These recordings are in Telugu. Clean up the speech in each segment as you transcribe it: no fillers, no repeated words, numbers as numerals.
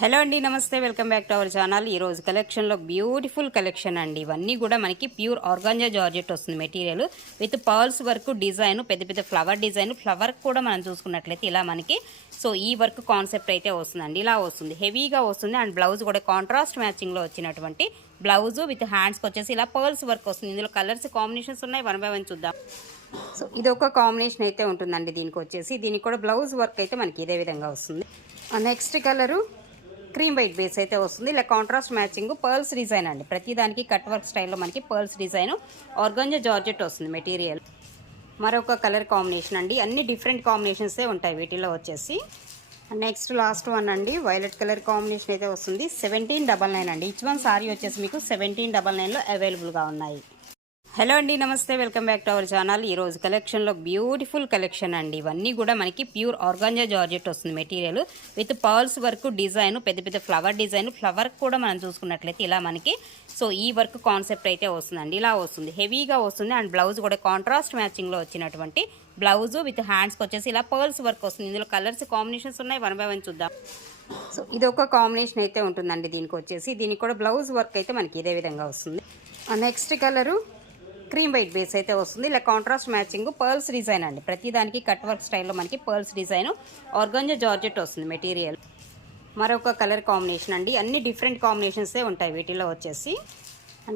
హలో అండి, నమస్తే. Welcome back to our channel. ఈరోజు కలెక్షన్లో బ్యూటిఫుల్ కలెక్షన్ అండి. ఇవన్నీ కూడా మనకి ప్యూర్ ఆర్గాంజా జార్జెట్ వస్తుంది material with pearls work design, పెద్ద పెద్ద ఫ్లవర్ డిజైన్. ఫ్లవర్ కూడా మనం చూసుకున్నట్లయితే ఇలా మనకి ఈ వర్క్ కాన్సెప్ట్ అయితే వస్తుందండి. ఇలా వస్తుంది, హెవీగా వస్తుంది. అండ్ బ్లౌజ్ కూడా కాంట్రాస్ట్ మ్యాచింగ్లో వచ్చినటువంటి బ్లౌజ్ విత్ హ్యాండ్స్కి వచ్చేసి ఇలా పర్ల్స్ వర్క్ వస్తుంది. ఇందులో కలర్స్ కాంబినేషన్స్ ఉన్నాయి, 1 by 1 చూద్దాం. ఇది ఒక కాంబినేషన్ అయితే ఉంటుందండి. దీనికి కూడా బ్లౌజ్ వర్క్ అయితే మనకి ఇదే విధంగా వస్తుంది. Next colour cream white base అయితే వస్తుంది. ఇలా కాంట్రాస్ట్ మ్యాచింగ్ పర్ల్స్ డిజైన్ అండి. ప్రతిదానికి కట్ వర్క్ స్టైల్లో మనకి పర్ల్స్ డిజైన్, ఆర్గాంజా జార్జెట్ వస్తుంది మెటీరియల్. మరొక కలర్ కాంబినేషన్ అండి. అన్ని డిఫరెంట్ కాంబినేషన్సే ఉంటాయి వీటిలో వచ్చేసి. నెక్స్ట్ లాస్ట్ వన్ అండి, వైలెట్ కలర్ కాంబినేషన్ అయితే వస్తుంది. 1799 అండి. ఈచ్ వన్ సారీ వచ్చేసి మీకు 1799లో అవైలబుల్గా ఉన్నాయి. హలో అండి, నమస్తే. Welcome back to our channel. ఈరోజు కలెక్షన్లో బ్యూటిఫుల్ కలెక్షన్ అండి. ఇవన్నీ కూడా మనకి ప్యూర్ ఆర్గాంజా జార్జెట్ వస్తుంది material with pearls work design, పెద్ద పెద్ద ఫ్లవర్ డిజైన్. ఫ్లవర్ కూడా మనం చూసుకున్నట్లయితే ఇలా మనకి ఈ వర్క్ కాన్సెప్ట్ అయితే వస్తుందండి. ఇలా వస్తుంది, హెవీగా వస్తుంది. అండ్ బ్లౌజ్ కూడా కాంట్రాస్ట్ మ్యాచింగ్లో వచ్చినటువంటి బ్లౌజ్ విత్ హ్యాండ్స్కి వచ్చేసి ఇలా పర్ల్స్ వర్క్ వస్తుంది. ఇందులో కలర్స్ కాంబినేషన్స్ ఉన్నాయి, 1 by 1 చూద్దాం. ఇది ఒక కాంబినేషన్ అయితే ఉంటుందండి. దీనికి కూడా బ్లౌజ్ వర్క్ అయితే మనకి ఇదే విధంగా వస్తుంది. Next colour cream white base అయితే వస్తుంది. ఇలా కాంట్రాస్ట్ మ్యాచింగ్ పర్ల్స్ డిజైన్ అండి. ప్రతిదానికి కట్ వర్క్ స్టైల్లో మనకి పర్ల్స్ డిజైన్, ఆర్గాంజా జార్జెట్ వస్తుంది మెటీరియల్. మరొక కలర్ కాంబినేషన్ అండి. అన్ని డిఫరెంట్ కాంబినేషన్సే ఉంటాయి వీటిలో వచ్చేసి.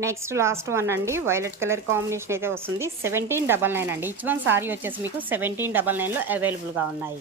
నెక్స్ట్ లాస్ట్ వన్ అండి, వైలెట్ కలర్ కాంబినేషన్ అయితే వస్తుంది. 1799 అండి. ఈచ్ వన్ సారీ వచ్చేసి మీకు 1799లో అవైలబుల్గా ఉన్నాయి.